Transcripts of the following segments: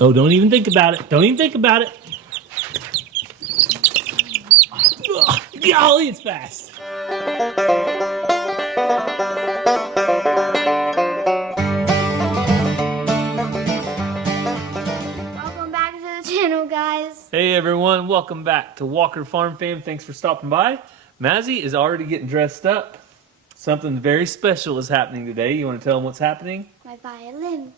Oh, don't even think about it. Don't even think about it. Ugh, golly, it's fast. Welcome back to the channel, guys. Hey everyone, welcome back to Walker Farm Fam. Thanks for stopping by. Mazzy is already getting dressed up. Something very special is happening today. You want to tell them what's happening? My violin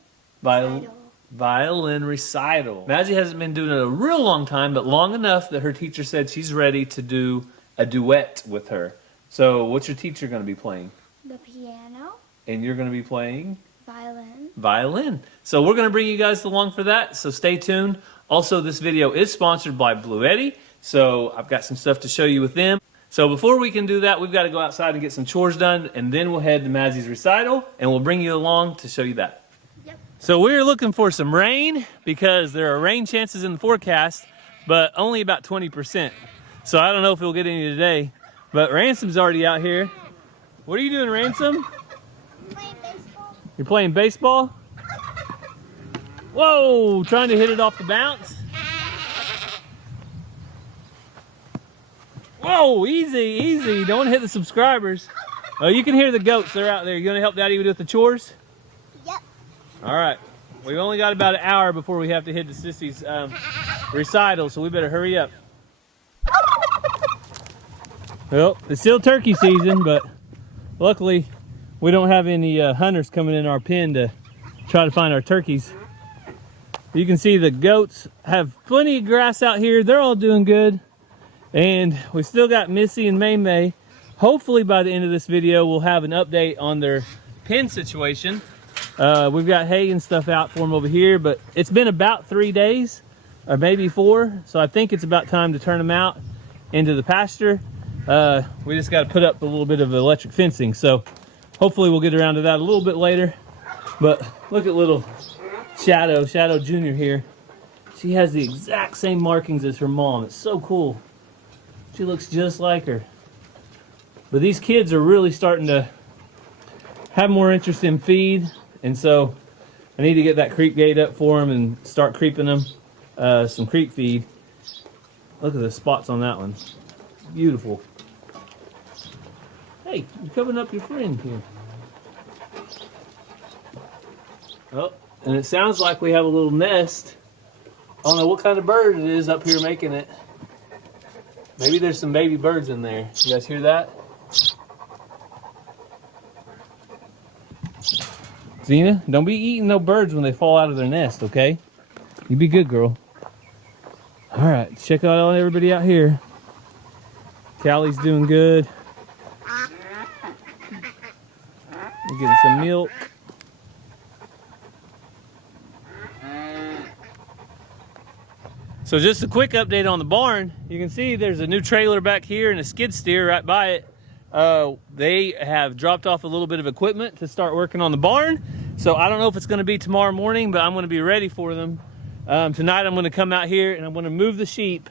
Violin recital. Mazzy hasn't been doing it a real long time, but long enough that her teacher said she's ready to do a duet with her. So what's your teacher going to be playing? The piano. And you're going to be playing? Violin. Violin. So we're going to bring you guys along for that, so stay tuned. Also, this video is sponsored by Bluetti, so I've got some stuff to show you with them. So before we can do that, we've got to go outside and get some chores done, and then we'll head to Mazzy's recital, and we'll bring you along to show you that. Yep. So we're looking for some rain because there are rain chances in the forecast, but only about 20%. So I don't know if we'll get any today, but Ransom's already out here. What are you doing, Ransom? Playing baseball. You're playing baseball? Whoa, trying to hit it off the bounce. Whoa, easy, easy. Don't hit the subscribers. Oh, you can hear the goats. They're out there. You gonna help Daddy with the chores? Yep. All right. We've only got about an hour before we have to hit the Sissy's recital, so we better hurry up. Well, it's still turkey season, but luckily we don't have any hunters coming in our pen to try to find our turkeys. You can see the goats have plenty of grass out here. They're all doing good. And we still got Missy and May May. Hopefully by the end of this video, we'll have an update on their pen situation. We've got hay and stuff out for them over here, but it's been about 3 days, or maybe 4. So I think it's about time to turn them out into the pasture. We just got to put up a little bit of electric fencing. So hopefully we'll get around to that a little bit later. But look at little Shadow Jr. here. She has the exact same markings as her mom. It's so cool. She looks just like her. But these kids are really starting to have more interest in feed, and so I need to get that creep gate up for them and start creeping them some creep feed. Look at the spots on that one. Beautiful. Hey, you're coming up your friend here. Oh, and it sounds like we have a little nest. I don't know what kind of bird it is up here making it. Maybe there's some baby birds in there. You guys hear that? Zena, don't be eating no birds when they fall out of their nest, okay? You be good, girl. All right, check out everybody out here. Callie's doing good. We're getting some milk. So just a quick update on the barn. You can see there's a new trailer back here and a skid steer right by it. They have dropped off a little bit of equipment to start working on the barn. So I don't know if it's gonna be tomorrow morning, but I'm gonna be ready for them. Tonight I'm gonna come out here and I'm gonna move the sheep.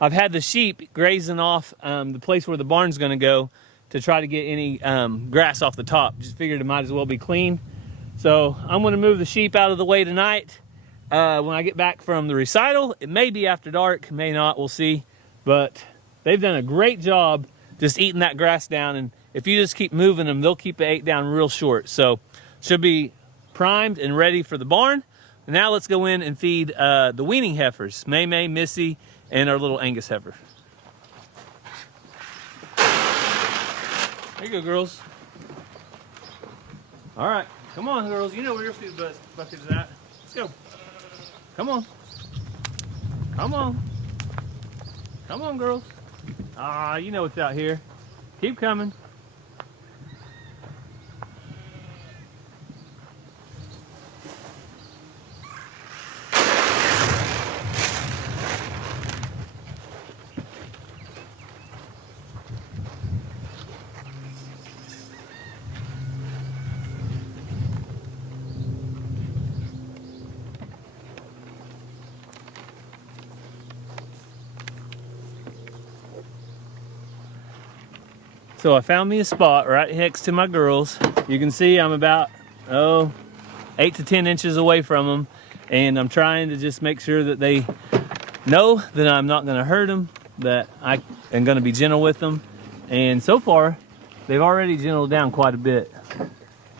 I've had the sheep grazing off the place where the barn's gonna go to try to get any grass off the top. Just figured it might as well be clean. So I'm gonna move the sheep out of the way tonight. When I get back from the recital, it may be after dark, may not, we'll see. But they've done a great job just eating that grass down. And if you just keep moving them, they'll keep the 8 down real short. So should be primed and ready for the barn. And now let's go in and feed the weaning heifers, May May, Missy, and our little Angus heifer. There you go, girls. All right, come on, girls. You know where your food bucket is at. Let's go. Come on. Come on. Come on, girls. Ah, you know what's out here. Keep coming. So I found me a spot right next to my girls. You can see I'm about, 8 to 10 inches away from them. and I'm trying to just make sure that they know that I'm not going to hurt them, that I am going to be gentle with them. And so far, they've already gentled down quite a bit.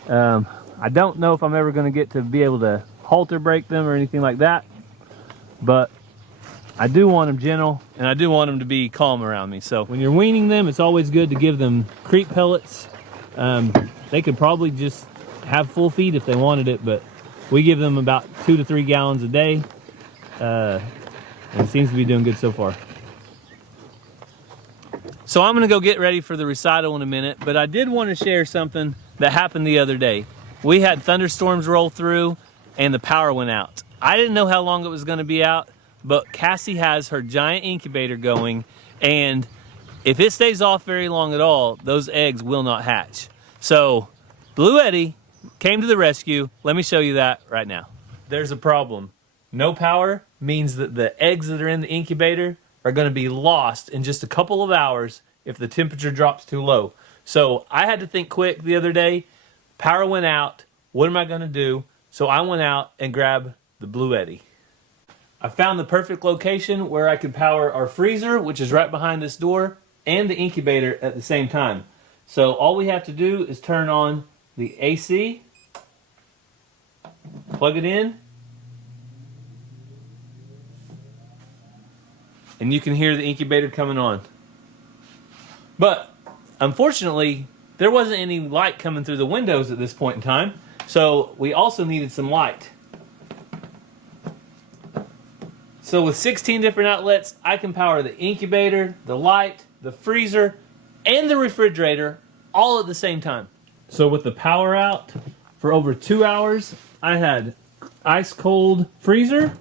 I don't know if I'm ever going to get to be able to halter break them or anything like that, but I do want them gentle, and I do want them to be calm around me. So when you're weaning them, it's always good to give them creep pellets. They could probably just have full feed if they wanted it, but we give them about 2 to 3 gallons a day, and it seems to be doing good so far. So I'm gonna go get ready for the recital in a minute, but I did want to share something that happened the other day. We had thunderstorms roll through and the power went out. I didn't know how long it was gonna be out, but Cassie has her giant incubator going, and if it stays off very long at all, those eggs will not hatch. So Bluetti came to the rescue. Let me show you that right now. There's a problem. No power means that the eggs that are in the incubator are going to be lost in just a couple of hours if the temperature drops too low. So I had to think quick the other day. Power went out. What am I going to do? So I went out and grabbed the Bluetti. I found the perfect location where I could power our freezer, which is right behind this door, and the incubator at the same time. So all we have to do is turn on the AC, plug it in, and you can hear the incubator coming on. But unfortunately, there wasn't any light coming through the windows at this point in time, so we also needed some light. So with 16 different outlets, I can power the incubator, the light, the freezer, and the refrigerator all at the same time. So with the power out for over 2 hours, I had ice cold freezer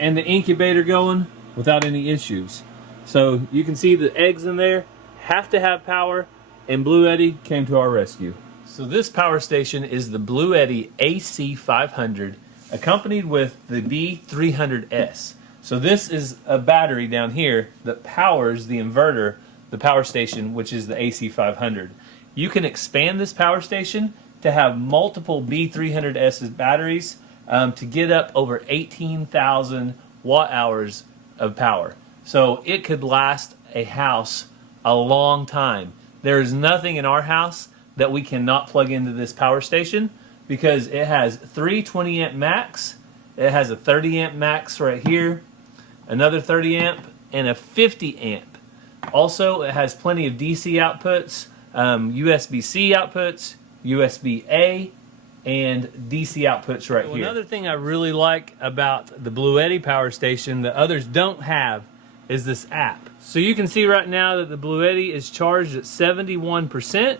and the incubator going without any issues. So you can see the eggs in there have to have power, and Bluetti came to our rescue. So this power station is the Bluetti AC500, accompanied with the B300S. So this is a battery down here that powers the inverter, the power station, which is the AC500. You can expand this power station to have multiple B300S batteries to get up over 18,000 watt hours of power. So it could last a house a long time. There is nothing in our house that we cannot plug into this power station because it has 3 20 amp max, it has a 30 amp max right here, another 30 amp, and a 50 amp. Also, it has plenty of DC outputs, USB-C outputs, USB-A, and DC outputs right here. Another thing I really like about the Bluetti power station that others don't have is this app. So you can see right now that the Bluetti is charged at 71%,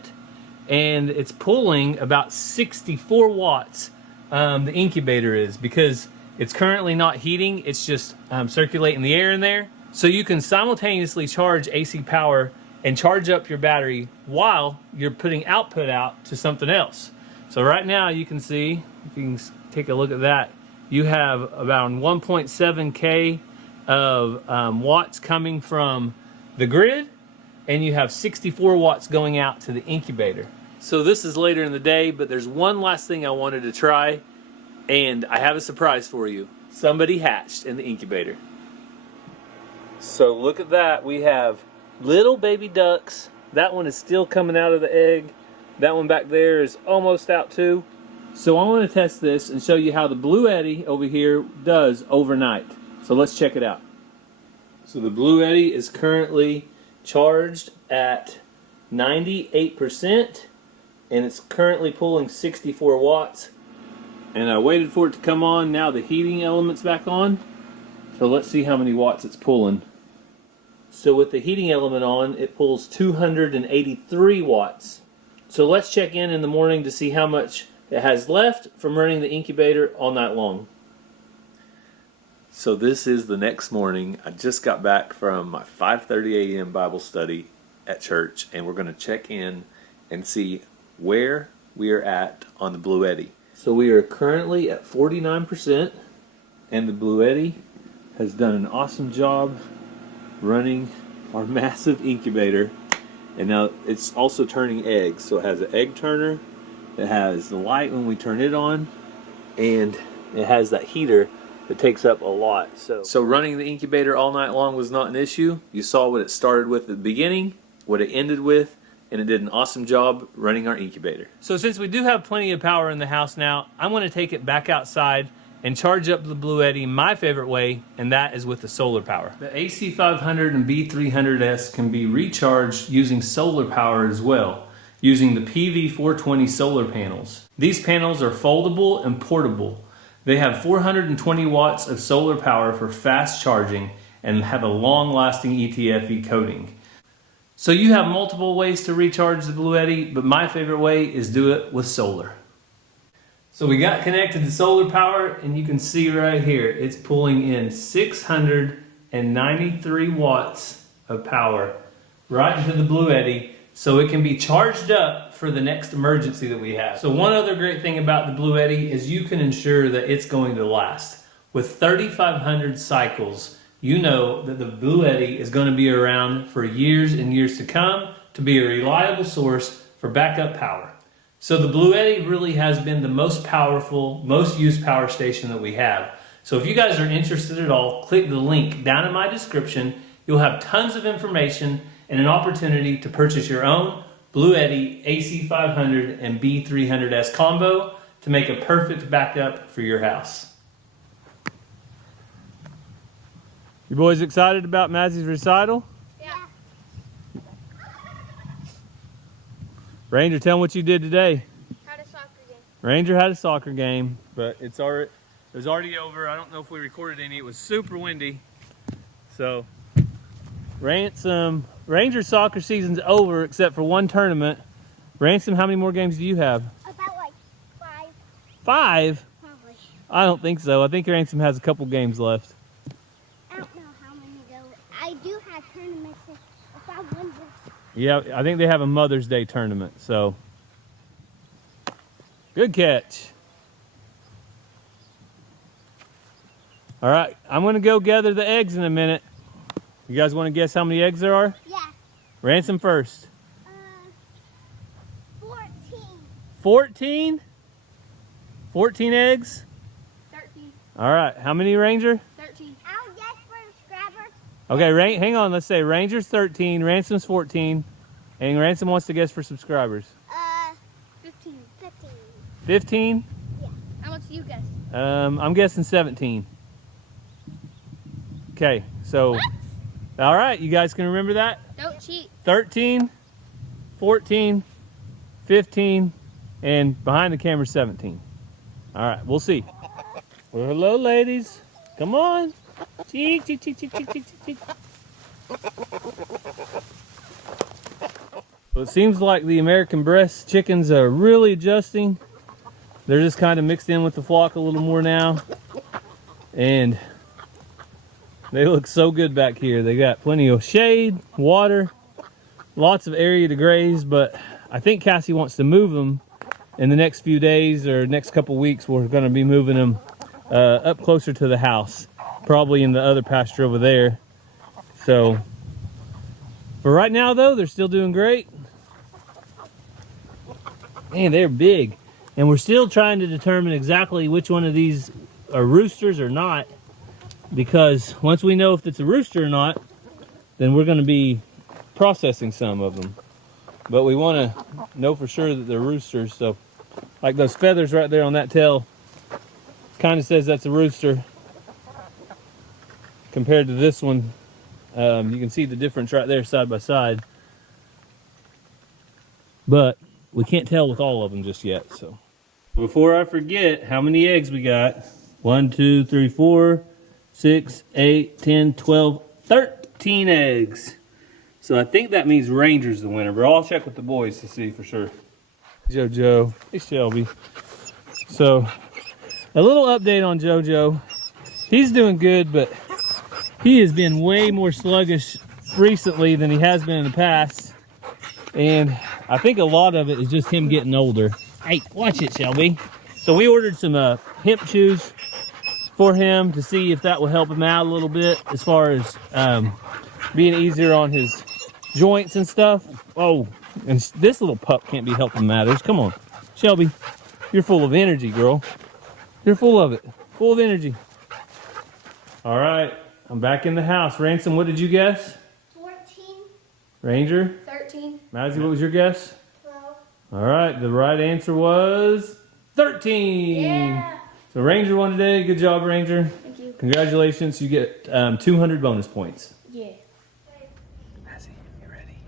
and it's pulling about 64 watts. The incubator is, because it's currently not heating, it's just circulating the air in there. So you can simultaneously charge AC power and charge up your battery while you're putting output out to something else. So right now you can see, if you can take a look at that, you have about 1.7K of watts coming from the grid, and you have 64 watts going out to the incubator. So this is later in the day, but there's one last thing I wanted to try, and I have a surprise for you. Somebody hatched in the incubator. So look at that. We have little baby ducks. That one is still coming out of the egg. That one back there is almost out too. So I want to test this and show you how the Bluetti over here does overnight. So let's check it out. So the Bluetti is currently charged at 98%, and it's currently pulling 64 watts. And I waited for it to come on. Now the heating element's back on. So let's see how many watts it's pulling. So with the heating element on, it pulls 283 watts. So let's check in the morning to see how much it has left from running the incubator all night long. So this is the next morning. I just got back from my 5:30 a.m. Bible study at church, and we're going to check in and see where we are at on the Bluetti. So we are currently at 49%, and the Bluetti has done an awesome job running our massive incubator. And now it's also turning eggs. So it has an egg turner, it has the light when we turn it on, and It has that heater that takes up a lot. So running the incubator all night long was not an issue. You saw what it started with at the beginning, what it ended with, and it did an awesome job running our incubator. So since we do have plenty of power in the house now, I'm going to take it back outside and charge up the Bluetti my favorite way, and that is with the solar power. The AC500 and B300S can be recharged using solar power as well, using the PV420 solar panels. These panels are foldable and portable. They have 420 watts of solar power for fast charging and have a long-lasting ETFE coating. So you have multiple ways to recharge the Bluetti, but my favorite way is do it with solar. So we got connected to solar power, and you can see right here, it's pulling in 693 watts of power right into the Bluetti, so it can be charged up for the next emergency that we have. So one other great thing about the Bluetti is you can ensure that it's going to last. With 3,500 cycles, you know that the Bluetti is going to be around for years and years to come to be a reliable source for backup power. So the Bluetti really has been the most powerful, most used power station that we have. So if you guys are interested at all, click the link down in my description. You'll have tons of information and an opportunity to purchase your own Bluetti AC500 and B300S combo to make a perfect backup for your house. You boys excited about Mazzie's recital? Yeah. Ranger, tell them what you did today. Had a soccer game. Ranger had a soccer game, but it was already over. I don't know if we recorded any. It was super windy. So, Ranger soccer season's over except for one tournament. Ransom, how many more games do you have? About like 5. 5? Probably. I don't think so. I think Ransom has a couple games left. I don't know how many go. I do have tournaments if I win this. Yeah, I think they have a Mother's Day tournament, so. Good catch. All right, I'm gonna go gather the eggs in a minute. You guys wanna guess how many eggs there are? Yeah. Ransom first. 14. 14? 14 eggs? 13. All right, how many, Ranger? 13. I'll guess for subscribers. Okay, hang on, let's say Ranger's 13, Ransom's 14, and Ransom wants to guess for subscribers. 15. 15. 15? Yeah. How much do you guess? I'm guessing 17. Okay, so, What? all right, you guys can remember that? Don't cheat. 13, 14, 15, and behind the camera 17. All right, we'll see. Well, hello, ladies. Come on. Cheek, cheek, cheek, cheek, cheek, cheek, cheek. Well, it seems like the American breast chickens are really adjusting. They're just kind of mixed in with the flock a little more now. And they look so good back here. They got plenty of shade, water, lots of area to graze, but I think Cassie wants to move them in the next few days or next couple weeks. We're going to be moving them up closer to the house, probably in the other pasture over there. So, for right now though, they're still doing great. Man, they're big. And we're still trying to determine exactly which one of these are roosters or not, because once we know if it's a rooster or not, then we're going to be processing some of them. But we want to know for sure that they're roosters. So, like those feathers right there on that tail, kind of says that's a rooster. Compared to this one, you can see the difference right there side by side. But we can't tell with all of them just yet. So, before I forget, how many eggs we got? 1, 2, 3, 4, 6, 8, 10, 12, 13 eggs. So I think that means Ranger's the winner, but I'll check with the boys to see for sure. JoJo, hey Shelby. So, a little update on JoJo. He's doing good, but he has been way more sluggish recently than he has been in the past. And I think a lot of it is just him getting older. Hey, watch it, Shelby. So we ordered some hemp chews for him to see if that will help him out a little bit as far as being easier on his joints and stuff. Oh, and this little pup can't be helping matters. Come on, Shelby, you're full of energy, girl. You're full of it. Full of energy. All right. I'm back in the house. Ransom, what did you guess? 14. Ranger? 13. Mazzy, what was your guess? 12. All right. The right answer was 13. Yeah. So Ranger won today. Good job, Ranger. Thank you. Congratulations. You get 200 bonus points. Yeah. Mazzy, you ready?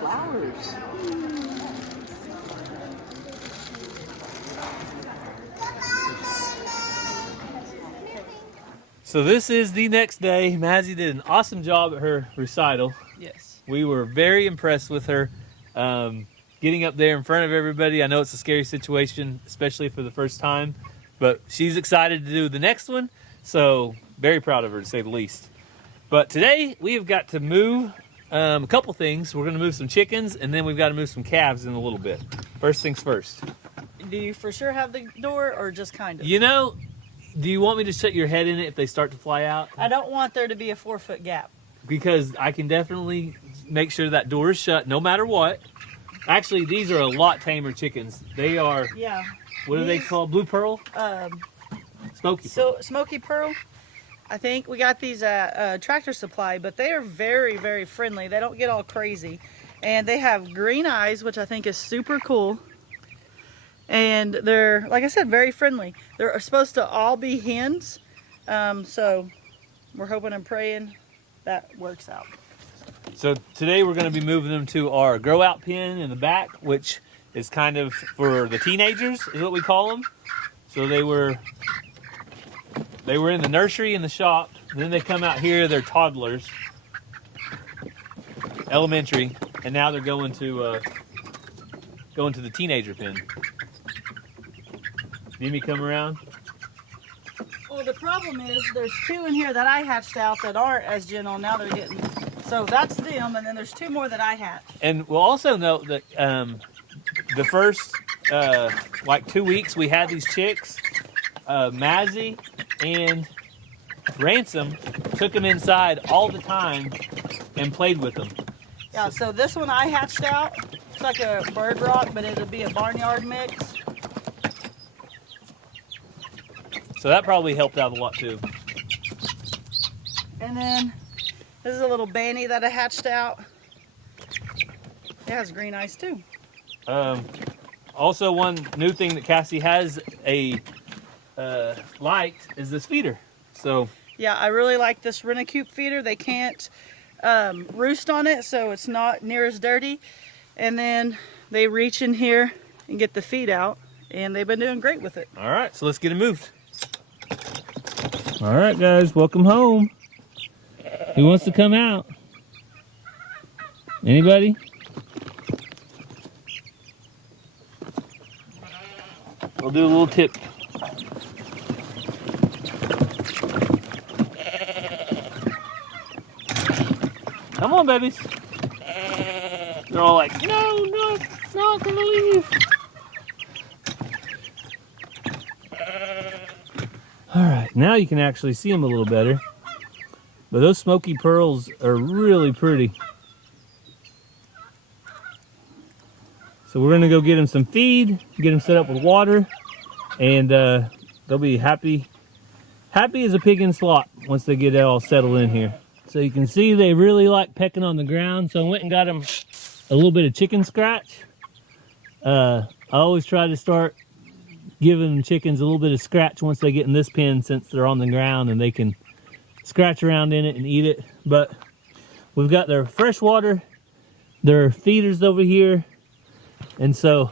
Flowers. So this is the next day. Mazzy did an awesome job at her recital. Yes. We were very impressed with her getting up there in front of everybody. I know it's a scary situation, especially for the first time, but she's excited to do the next one. So very proud of her, to say the least. But today we have got to move a couple things. We're going to move some chickens, and then we've got to move some calves in a little bit. First things first. Do you for sure have the door or just kind of? You know, do you want me to shut your head in it if they start to fly out? I don't want there to be a 4-foot gap. Because I can definitely make sure that door is shut no matter what. Actually, these are a lot tamer chickens. They are, Yeah. what are they called? Blue Pearl? Smoky Pearl. So Smoky Pearl. I think we got these at Tractor Supply, but they are very, very friendly. They don't get all crazy. And they have green eyes, which I think is super cool. And they're, like I said, very friendly. They're supposed to all be hens. So we're hoping and praying that works out. So today we're going to be moving them to our grow out pen in the back, which is kind of for the teenagers, is what we call them. So they were in the nursery in the shop. Then they come out here, they're toddlers, elementary, and now they're going to going to the teenager pen. Need me come around? Well, the problem is there's 2 in here that I hatched out that aren't as gentle. Now they're getting, so that's them, and then there's 2 more that I hatched. And we'll also note that the first like 2 weeks we had these chicks, Mazzy and Ransom took them inside all the time and played with them. Yeah, so this one I hatched out. It's like a bird rock, but it'll be a barnyard mix. So that probably helped out a lot too. And then this is a little banny that I hatched out. It has green eyes too. Also, one new thing that Cassie has liked is this feeder. So Yeah, I really like this Rent-A-Coop feeder. They can't roost on it, so it's not near as dirty. And then they reach in here and get the feed out, and they've been doing great with it. all right, so let's get it moved. All right, guys, welcome home. Who wants to come out? Anybody? We'll do a little tip. Come on, babies. They're all like, no, not gonna leave. All right, now you can actually see them a little better. But those smoky pearls are really pretty. So we're gonna go get them some feed, get them set up with water, and they'll be happy as a pig in slop once they get it all settled in here. So you can see they really like pecking on the ground. So I went and got them a little bit of chicken scratch. I always try to start giving chickens a little bit of scratch once they get in this pen, since they're on the ground and they can scratch around in it and eat it. But we've got their fresh water, their feeders over here, and so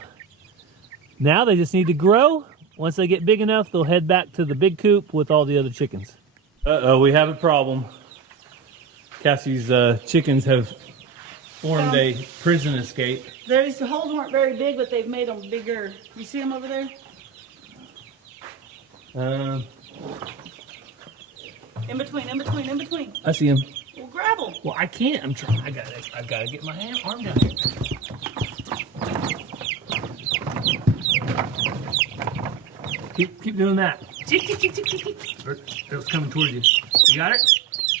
now they just need to grow. Once they get big enough, they'll head back to the big coop with all the other chickens. Uh-oh, we have a problem. Cassie's chickens have formed a prison escape. The holes weren't very big, but they've made them bigger. You see them over there? In between. I see him. Well, grab them. Well, I can't. I'm trying. I gotta get my arm down here. Keep doing that. It was coming towards you. You got it?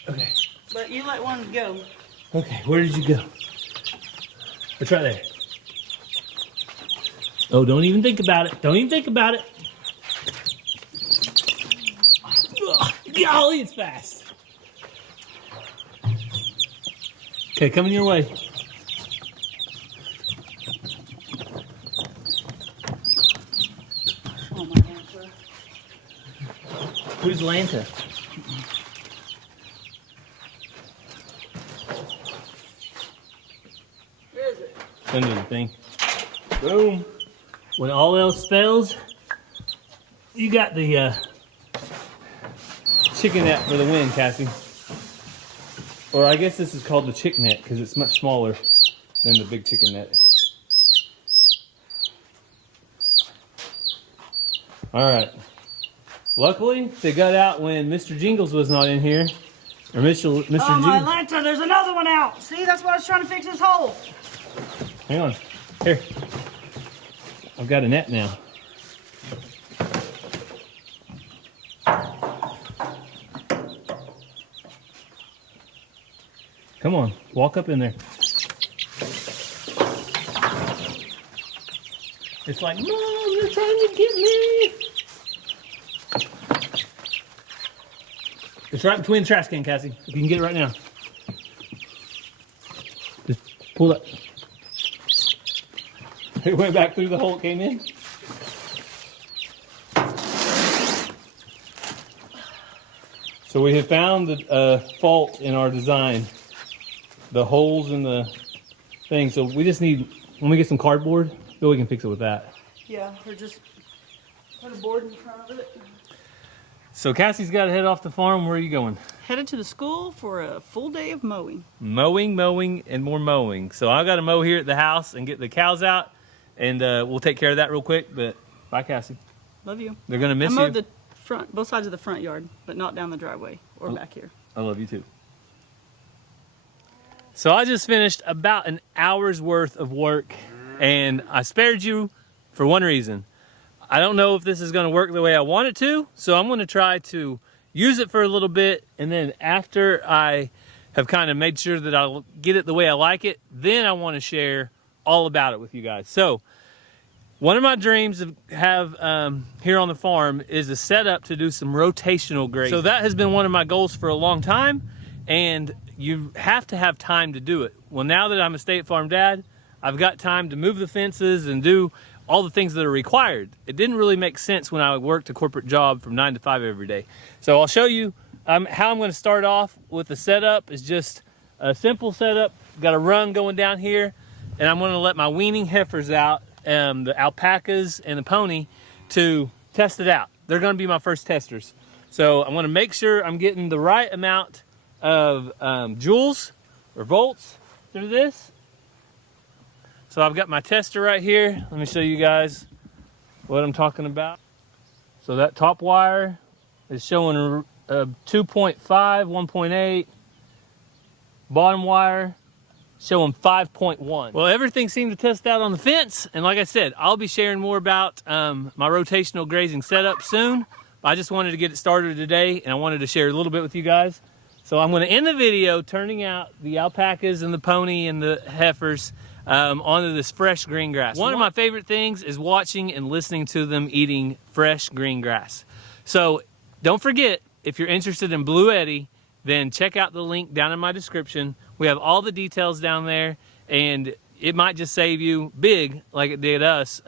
Okay. But you let one go. Okay, where did you go? It's right there. Oh, don't even think about it. Don't even think about it. Golly, it's fast. Okay, coming your way. Oh my God. Who's Lanta? Where is it? Under the thing. Boom. When all else fails, you got the chicken net for the win, Cassie. Or I guess this is called the chick net because it's much smaller than the big chicken net. All right. Luckily, they got out when Mr. Jingles was not in here. Or Mr. Oh Jingles. my Lanta, there's another one out. See, that's why I was trying to fix this hole. Hang on. Here. I've got a net now. Come on, walk up in there. It's like, Mom, they're trying to get me. It's right between the trash can, Cassie. If you can get it right now. Just pull it. It went back through the hole it came in. So we have found the fault in our design. The holes in the thing. So we just need, when we get some cardboard, so we can fix it with that. Yeah, or just put a board in front of it. So Cassie's got to head off the farm. Where are you going? Headed to the school for a full day of mowing. Mowing, and more mowing. So I got to mow here at the house and get the cows out. and we'll take care of that real quick. But bye, Cassie. Love you. They're gonna miss I you. mowed the front, both sides of the front yard, but not down the driveway or back here. I love you too. So I just finished about an hour's worth of work, and I spared you for one reason. I don't know if this is gonna work the way I want it to, so I'm gonna try to use it for a little bit, and then after I have kind of made sure that I'll get it the way I like it, then I wanna share all about it with you guys. So one of my dreams of have here on the farm is a setup to do some rotational grazing. So that has been one of my goals for a long time, and you have to have time to do it. Well, now that I'm a State Farm dad, I've got time to move the fences and do all the things that are required. It didn't really make sense when I worked a corporate job from 9 to 5 every day. So I'll show you how I'm gonna start off with the setup. Is just a simple setup. Got a run going down here, and I'm gonna let my weaning heifers out, the alpacas and the pony, to test it out. They're gonna be my first testers. So I'm gonna make sure I'm getting the right amount of joules or volts through this. So I've got my tester right here. Let me show you guys what I'm talking about. So that top wire is showing 2.5, 1.8. Bottom wire showing 5.1. Well, everything seemed to test out on the fence, and like I said, I'll be sharing more about my rotational grazing setup soon. I just wanted to get it started today, and I wanted to share a little bit with you guys. So I'm going to end the video turning out the alpacas and the pony and the heifers onto this fresh green grass. One of my favorite things is watching and listening to them eating fresh green grass. So don't forget, if you're interested in Bluetti, then check out the link down in my description. We have all the details down there, and it might just save you big like it did us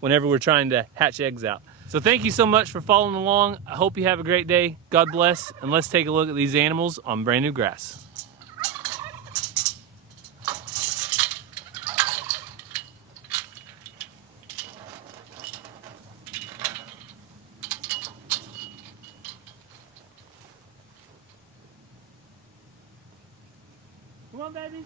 whenever we're trying to hatch eggs out. So thank you so much for following along. I hope you have a great day. God bless, and let's take a look at these animals on brand new grass. Come on, baby.